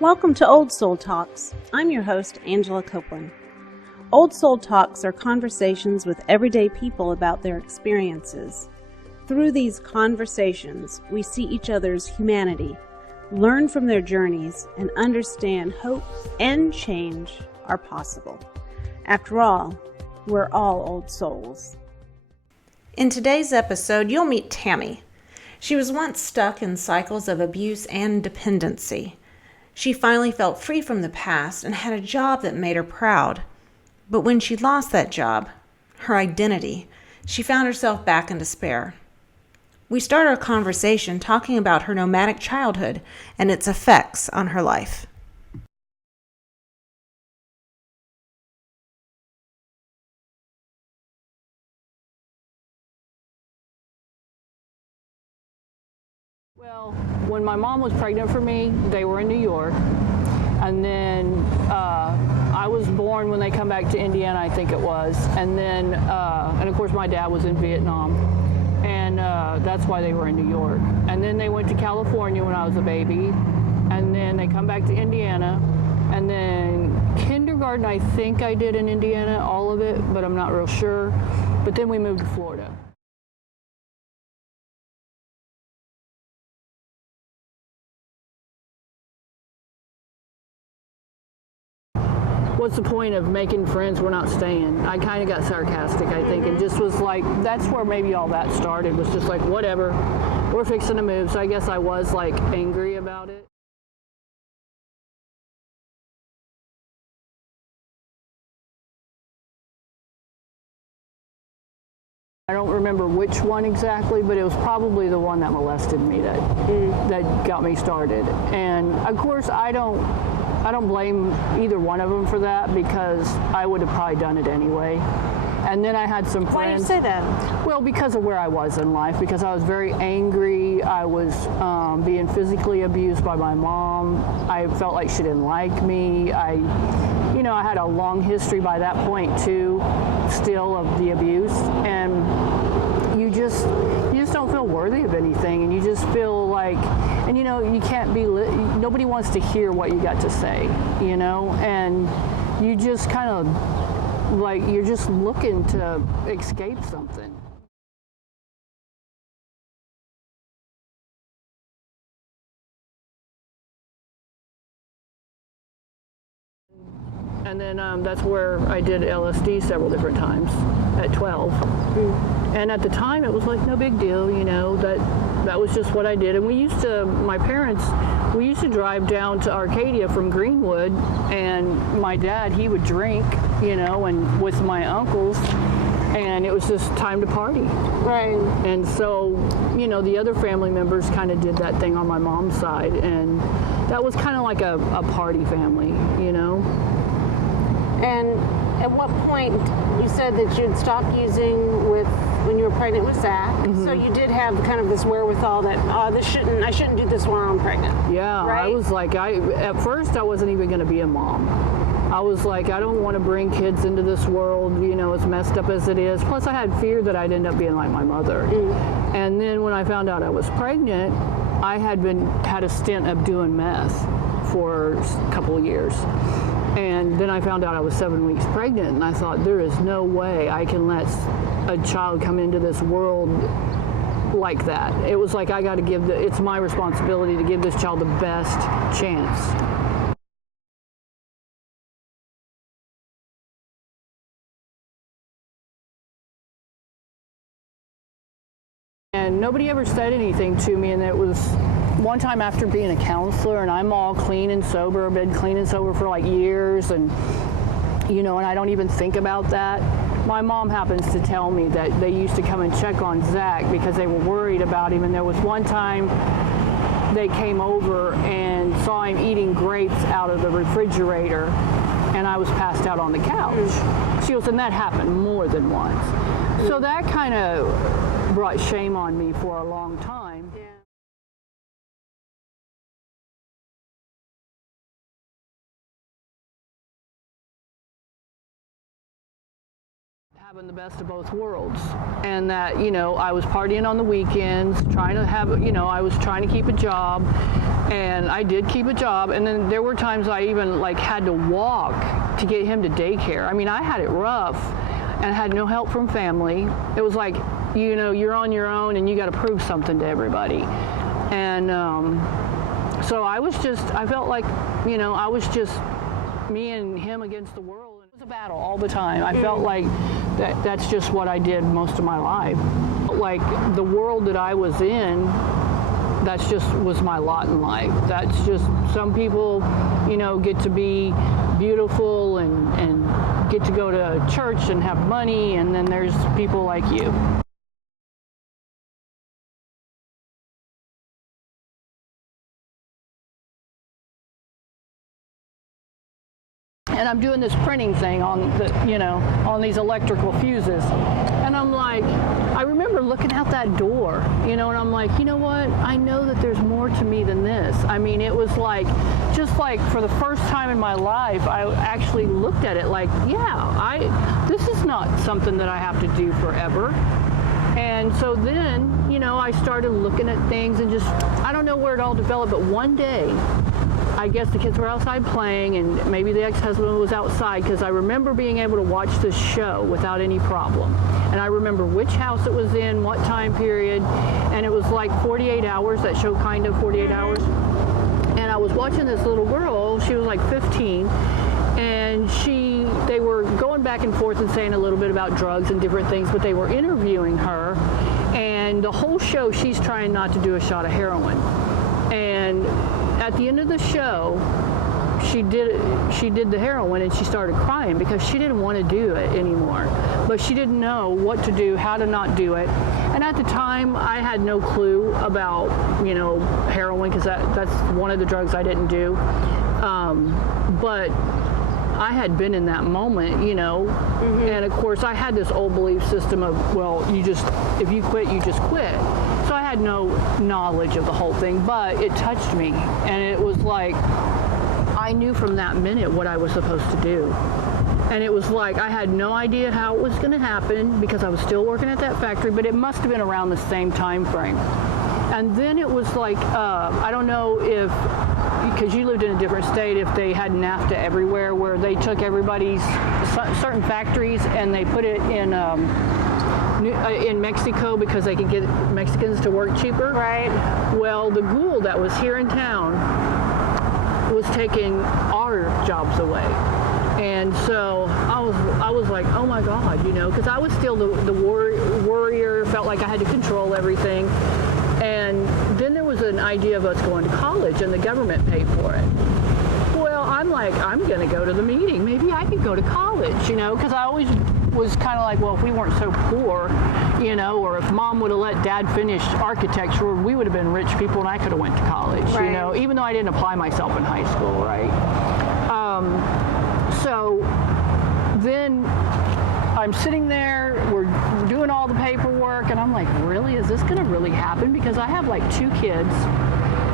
Welcome to Old Soul Talks. I'm your host, Angela Copeland. Old Soul Talks are conversations with everyday people about their experiences. Through these conversations, we see each other's humanity, learn from their journeys, and understand hope and change are possible. After all, we're all old souls. In today's episode, you'll meet Tammy. She was once stuck in cycles of abuse and dependency. She finally felt free from the past and had a job that made her proud. But when she lost that job, her identity, she found herself back in despair. We start our conversation talking about her nomadic childhood and its effects on her life. Well, when my mom was pregnant for me, they were in New York. And then I was born when they come back to Indiana, I think it was. And then, and of course, my dad was in Vietnam. And that's why they were in New York. And then they went to California when I was a baby. And then they come back to Indiana. And then kindergarten, I think I did in Indiana, all of it, but I'm not real sure. But then we moved to Florida. What's the point of making friends? We're not staying. I kind of got sarcastic, I think, and just was like, that's where maybe all that started, was just like, whatever, we're fixing to move. So I guess I was like angry about it. I don't remember which one exactly, but it was probably the one that molested me that got me started. And of course, I don't blame either one of them for that, because I would have probably done it anyway. And then I had some friends. Why do you say that? Well, because of where I was in life, because I was very angry. I was being physically abused by my mom. I felt like she didn't like me. I had a long history by that point too, still, of the abuse. And you just don't feel worthy of anything, and you just feel like, and you can't be, nobody wants to hear what you got to say, and you just kind of like, you're just looking to escape something. And then that's where I did LSD several different times at 12. And at the time, it was like no big deal, that was just what I did. And my parents used to drive down to Arcadia from Greenwood, and my dad, he would drink, and with my uncles, and it was just time to party. Right. And so, the other family members kind of did that thing on my mom's side, and that was kind of like a party family, And at what point, you said that you'd stopped using when you were pregnant with Zach, so you did have kind of this wherewithal that, I shouldn't do this while I'm pregnant. Yeah, right? I was like, at first I wasn't even going to be a mom. I was like, I don't want to bring kids into this world, as messed up as it is. Plus I had fear that I'd end up being like my mother. And then when I found out I was pregnant, I had a stint of doing meth for a couple of years. And then I found out I was 7 weeks pregnant, and I thought, there is no way I can let a child come into this world like that. It was like, I got to it's my responsibility to give this child the best chance. And nobody ever said anything to me, and it was one time after being a counselor, and I'm all clean and sober. I've been clean and sober for like years, and and I don't even think about that. My mom happens to tell me that they used to come and check on Zach because they were worried about him, and there was one time they came over and saw him eating grapes out of the refrigerator, and I was passed out on the couch. She goes, and that happened more than once. So that kind of brought shame on me for a long time. Having the best of both worlds, and that I was partying on the weekends, trying to have I was trying to keep a job, And I did keep a job, and then there were times I even like had to walk to get him to daycare. I mean, I had it rough and had no help from family. It was like, you know, you're on your own and you got to prove something to everybody. And so I felt like, you know, I was just me and him against the world. It was a battle all the time. I felt like that's just what I did most of my life. Like the world that I was in, that's just was my lot in life. That's just, some people, you know, get to be beautiful and get to go to church and have money, and then there's people like you. And I'm doing this printing thing on the, you know, on these electrical fuses. And I'm like, I remember looking out that door, you know, and I'm like, you know what? I know that there's more to me than this. I mean, it was like, just like for the first time in my life, I actually looked at it like, yeah, this is not something that I have to do forever. And so then, you know, I started looking at things and just, I don't know where it all developed, but one day, I guess the kids were outside playing, and maybe the ex-husband was outside, because I remember being able to watch this show without any problem. And I remember which house it was in, what time period, and it was like 48 hours, that show kind of 48 hours. And I was watching this little girl, she was like 15, and they were going back and forth and saying a little bit about drugs and different things, but they were interviewing her, and the whole show she's trying not to do a shot of heroin. And at the end of the show, she did the heroin, and she started crying because she didn't want to do it anymore. But she didn't know what to do, how to not do it. And at the time, I had no clue about, you know, heroin, because that's one of the drugs I didn't do. But I had been in that moment, you know, and of course I had this old belief system of, well, if you quit, you just quit. So I had no knowledge of the whole thing, but it touched me, and it was like, I knew from that minute what I was supposed to do. And it was like, I had no idea how it was going to happen, because I was still working at that factory, but it must have been around the same time frame. And then it was like, I don't know if, because you lived in a different state, if they had NAFTA everywhere, where they took everybody's certain factories and they put it in Mexico because they could get Mexicans to work cheaper. Right. Well, the ghoul that was here in town was taking our jobs away. And so I was like, oh my God, you know, because I was still the worrier, felt like I had to control everything. And then there was an idea of us going to college, and the government paid for it. Well, I'm like, I'm going to go to the meeting. Maybe I could go to college, you know, because I always was kind of like, well, if we weren't so poor, you know, or if Mom would have let Dad finish architecture, we would have been rich people, and I could have went to college, right. You know, even though I didn't apply myself in high school, right? So then I'm sitting there, we're doing all the paperwork, and I'm like, really? Is this going to really happen? Because I have like 2 kids,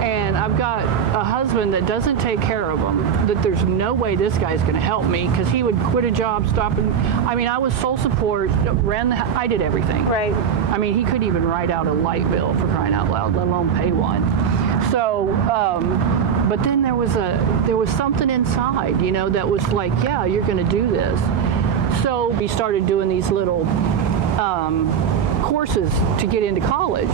and I've got a husband that doesn't take care of them, that there's no way this guy's going to help me, because he would quit a job, I mean, I was sole support, I did everything. Right. I mean, he couldn't even write out a light bill, for crying out loud, let alone pay one. So, but then there was something inside, you know, that was like, yeah, you're going to do this. So we started doing these little courses to get into college.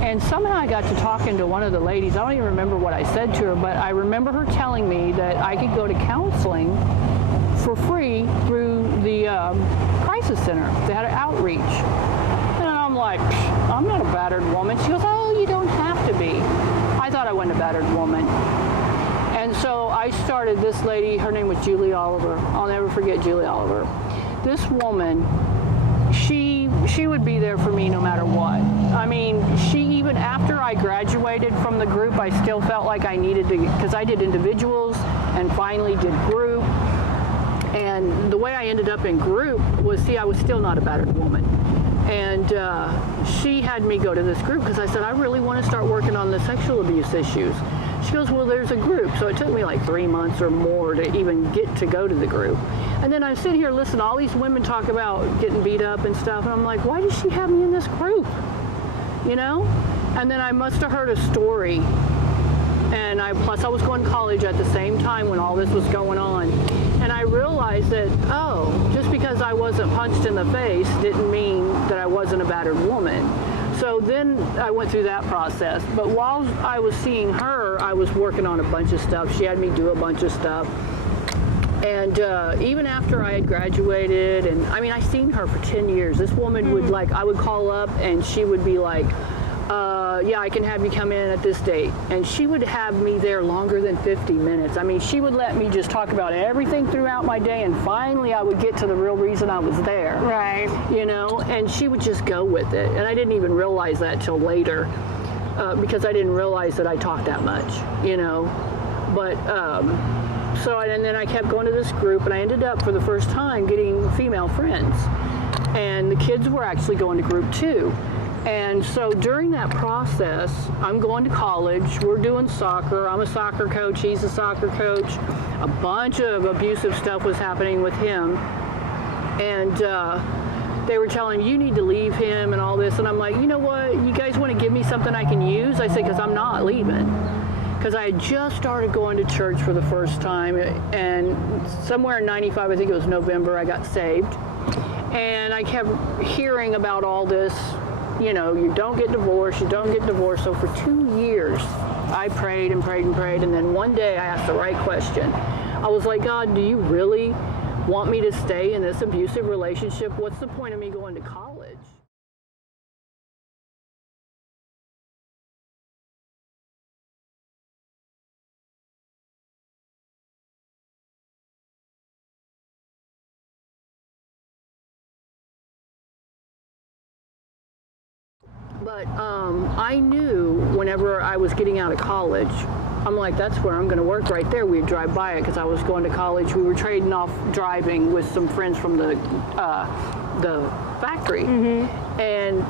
And somehow I got to talking to one of the ladies. I don't even remember what I said to her, but I remember her telling me that I could go to counseling for free through the crisis center. They had an outreach. And I'm like, I'm not a battered woman. She goes, oh, you don't have to be. I thought I wasn't a battered woman. And so I started this lady, her name was Julie Oliver. I'll never forget Julie Oliver. This woman, she would be there for me no matter what. I mean, even after I graduated from the group, I still felt like I needed to, because I did individuals and finally did group. And the way I ended up in group was, I was still not a battered woman. And she had me go to this group because I said, I really want to start working on the sexual abuse issues. She goes, well, there's a group. So it took me like 3 months or more to even get to go to the group. And then I sit here, listen to all these women talk about getting beat up and stuff. And I'm like, why does she have me in this group? You know? And then I must have heard a story And plus I was going to college at the same time when all this was going on. And I realized that, just because I wasn't punched in the face didn't mean that I wasn't a battered woman. So then I went through that process. But while I was seeing her, I was working on a bunch of stuff. She had me do a bunch of stuff. And even after I had graduated, and I mean, I seen her for 10 years. This woman would I would call up and she would be like, yeah, I can have you come in at this date. And she would have me there longer than 50 minutes. I mean, she would let me just talk about everything throughout my day, and finally I would get to the real reason I was there. Right. And she would just go with it. And I didn't even realize that till later, because I didn't realize that I talked that much, But, and then I kept going to this group, and I ended up for the first time getting female friends. And the kids were actually going to group too. And so during that process, I'm going to college, we're doing soccer, I'm a soccer coach, he's a soccer coach. A bunch of abusive stuff was happening with him. And they were telling me, you need to leave him and all this. And I'm like, you know what, you guys want to give me something I can use? I said, because I'm not leaving. Because I had just started going to church for the first time. And somewhere in 95, I think it was November, I got saved. And I kept hearing about all this. You don't get divorced, you don't get divorced. So for 2 years, I prayed and prayed and prayed. And then one day I asked the right question. I was like, God, do you really want me to stay in this abusive relationship? What's the point of me going to college? But I knew whenever I was getting out of college, I'm like, that's where I'm going to work right there. We'd drive by it because I was going to college. We were trading off driving with some friends from the factory. Mm-hmm. And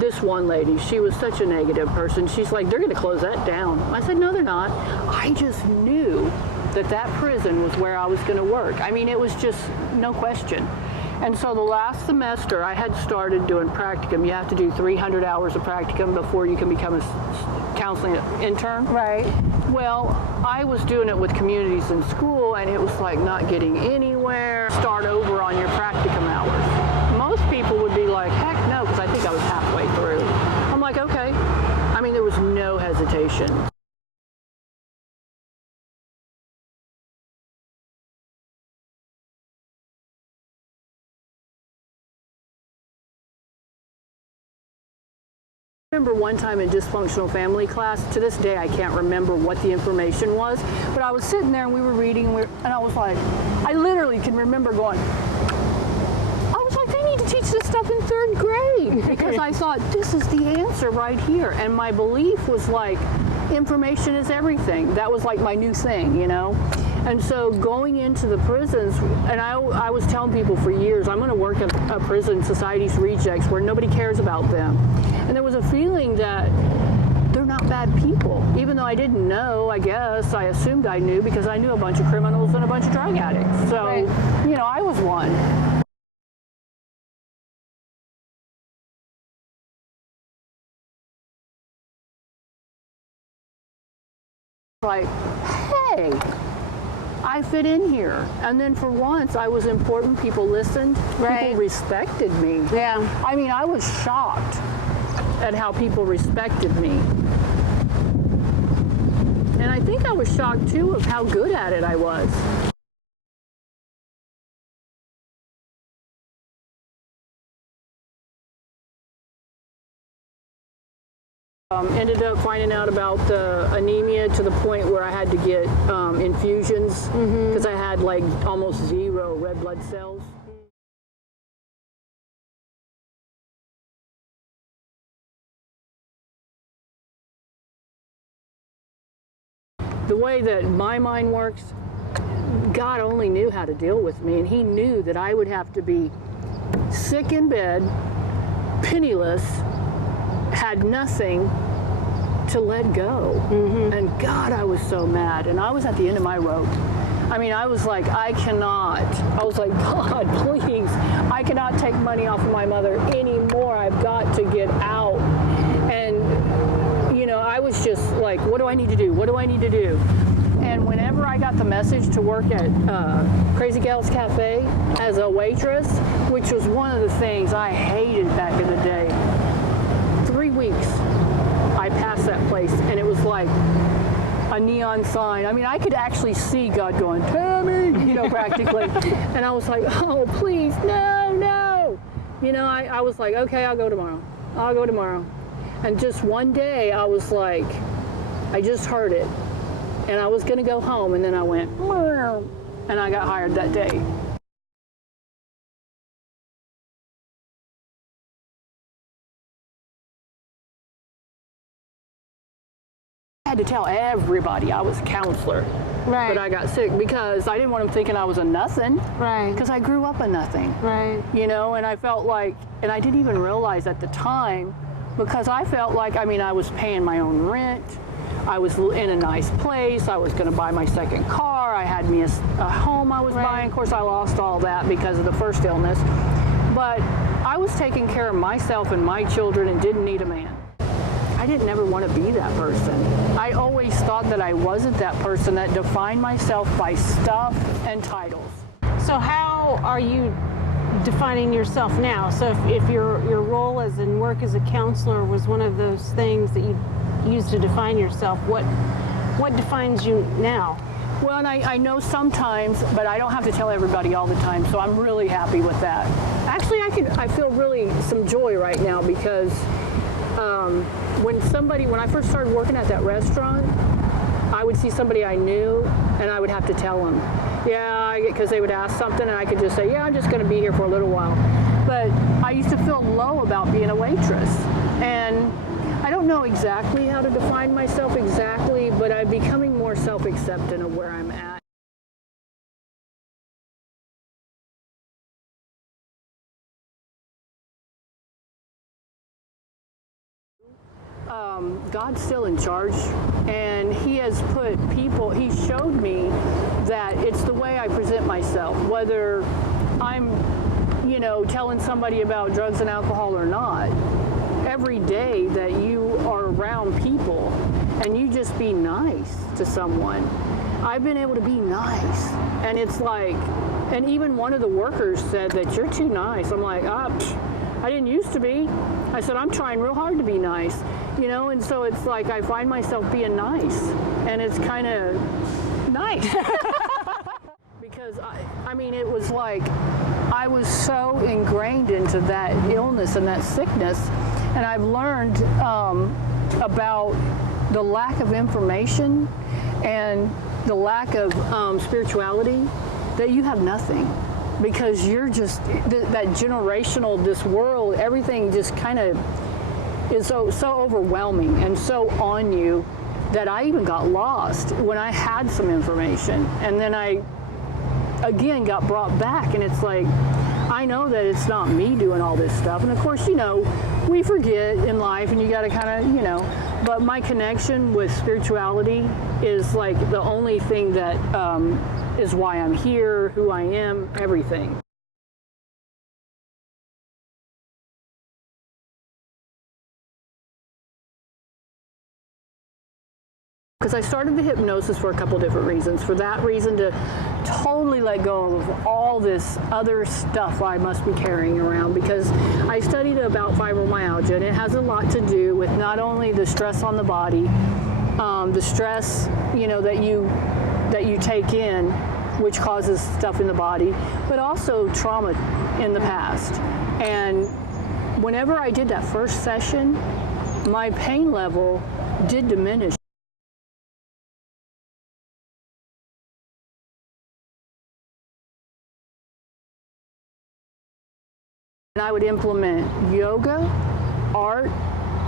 this one lady, she was such a negative person. She's like, they're going to close that down. I said, no, they're not. I just knew that prison was where I was going to work. I mean, it was just no question. And so the last semester, I had started doing practicum. You have to do 300 hours of practicum before you can become a counseling intern. Right. Well, I was doing it with communities in school, and it was like not getting anywhere. Start over on your practicum hours. Most people would be like, heck no, because I think I was halfway through. I'm like, okay. I mean, there was no hesitation. I remember one time in dysfunctional family class, to this day I can't remember what the information was, but I was sitting there and we were reading and I was like, I literally can remember going, I was like, they need to teach this stuff in 3rd grade, because I thought, this is the answer right here. And my belief was like, information is everything. That was like my new thing, And so going into the prisons, and I was telling people for years, I'm going to work at a prison, society's rejects, where nobody cares about them. And there was a feeling that they're not bad people. Even though I didn't know, I guess, I assumed I knew because I knew a bunch of criminals and a bunch of drug addicts. So, right. I was one. Like, hey, I fit in here. And then for once, I was important. People listened. Right. People respected me. Yeah. I mean, I was shocked at how people respected me. And I think I was shocked, too, of how good at it I was. Ended up finding out about the anemia to the point where I had to get infusions because I had like almost 0 red blood cells. The way that my mind works, God only knew how to deal with me, and He knew that I would have to be sick in bed, penniless, had nothing to let go. And God, I was so mad, and I was at the end of my rope. I mean, I was like, I was like, God, please, I cannot take money off of my mother anymore. I've got to get out. And I was just like, what do I need to do? What do I need to do? And whenever I got the message to work at Crazy Gals Cafe as a waitress, which was one of the things I hated back in the day, 3 weeks I passed that place, and it was like a neon sign. I mean, I could actually see God going, Tammy, you know, practically. And I was like, oh, please, no, no. You know, I was like, okay, I'll go tomorrow. I'll go tomorrow. And just one day I was like, I just heard it. And I was going to go home, and then I went, and I got hired that day. I had to tell everybody I was a counselor, Right. but I got sick because I didn't want them thinking I was a nothing. Right. Because I grew up a nothing. Right. You know, and I felt like, and I didn't even realize at the time, because I felt like, I mean, I was paying my own rent. I was in a nice place. I was going to buy my second car. I had me a home I was buying. Of course, I lost all that because of the first illness. But I was taking care of myself and my children and didn't need a man. I didn't ever want to be that person. I always thought that I wasn't that person, that defined myself by stuff and titles. So how are you defining yourself now? So if your role as in work as a counselor was one of those things that you used to define yourself, what defines you now? Well, and I know sometimes, but I don't have to tell everybody all the time, so I'm really happy with that. Actually, I feel really some joy right now because when I first started working at that restaurant, I would see somebody I knew, and I would have to tell them, yeah, because they would ask something, and I could just say, yeah, I'm just going to be here for a little while. But I used to feel low about being a waitress, and I don't know exactly how to define myself exactly, but I'm becoming more self-acceptant of where I'm at. God's still in charge, and He has put people, He showed me that it's the way I present myself, whether I'm, you know, telling somebody about drugs and alcohol or not. Every day that you are around people and you just be nice to someone, I've been able to be nice. And it's like, and even one of the workers said that you're too nice. I'm like, I didn't used to be. I said, I'm trying real hard to be nice, you know, and so it's like I find myself being nice, and it's kind of nice. Because, I mean, it was like I was so ingrained into that illness and that sickness, and I've learned about the lack of information and the lack of spirituality, that you have nothing. Because you're just, that generational, this world, everything just kind of is so overwhelming and so on you that I even got lost when I had some information. And then I, again, got brought back. And it's like, I know that it's not me doing all this stuff. And of course, you know, we forget in life and you got to kind of, you know, but my connection with spirituality is like the only thing that is why I'm here, who I am, everything. Because I started the hypnosis for a couple different reasons. For that reason, to totally let go of all this other stuff I must be carrying around, because I studied about fibromyalgia, and it has a lot to do with not only the stress on the body, the stress, you know, that you take in, which causes stuff in the body, but also trauma in the past. And whenever I did that first session, my pain level did diminish. And I would implement yoga, art,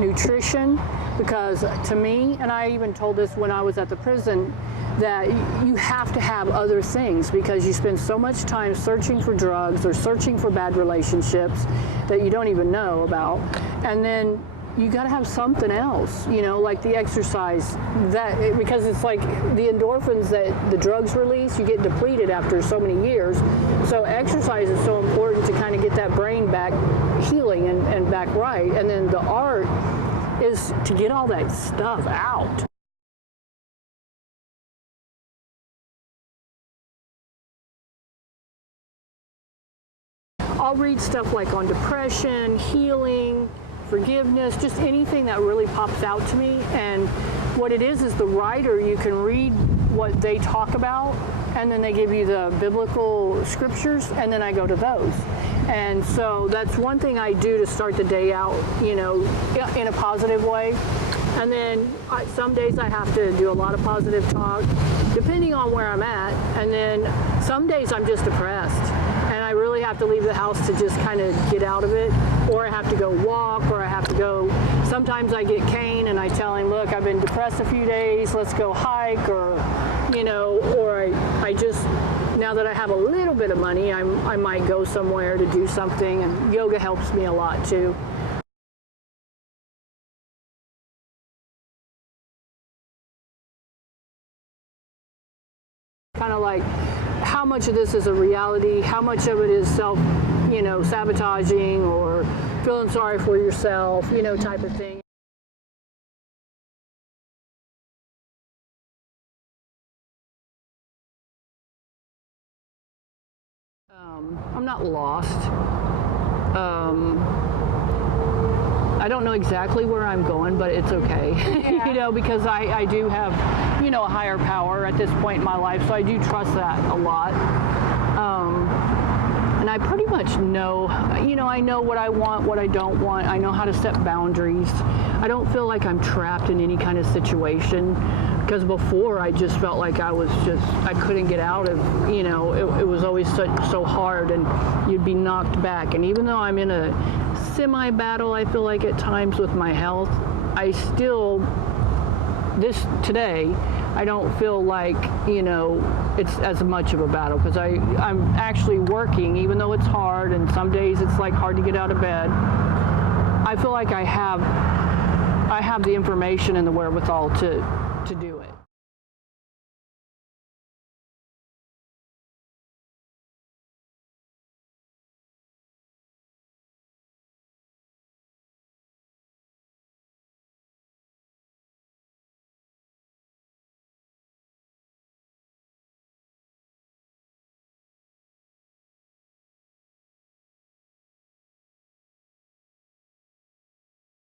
nutrition, because to me, and I even told this when I was at the prison, that you have to have other things because you spend so much time searching for drugs or searching for bad relationships that you don't even know about. And then you got to have something else, you know, like the exercise, that because it's like the endorphins that the drugs release, you get depleted after so many years. So exercise is so important to kind of get that brain back healing and back right. And then the art is to get all that stuff out. I'll read stuff like on depression, healing, forgiveness, just anything that really pops out to me. And what it is the writer, you can read what they talk about, and then they give you the biblical scriptures, and then I go to those. And so that's one thing I do to start the day out, you know, in a positive way. And then some days I have to do a lot of positive talk, depending on where I'm at. And then some days I'm just depressed, and I really have to leave the house to just kind of get out of it. Or I have to go walk, or I have to go, sometimes I get Kane and I tell him, look, I've been depressed a few days, let's go hike, or, you know, or I just, now that I have a little bit of money, I might go somewhere to do something, and yoga helps me a lot too. Kind of like, how much of this is a reality, how much of it is sabotaging or feeling sorry for yourself, you know, type of thing. I'm not lost. I don't know exactly where I'm going, but it's okay, yeah. You know, because I do have, you know, a higher power at this point in my life, so I do trust that a lot. And I pretty much know, you know, I know what I want, what I don't want. I know how to set boundaries. I don't feel like I'm trapped in any kind of situation, because before I just felt like I couldn't get out of, you know, it was always so hard, and you'd be knocked back. And even though I'm in a semi-battle, I feel like at times with my health, I still, today, I don't feel like, you know, it's as much of a battle, because I'm actually working, even though it's hard, and some days it's like hard to get out of bed. I feel like I have the information and the wherewithal to do it.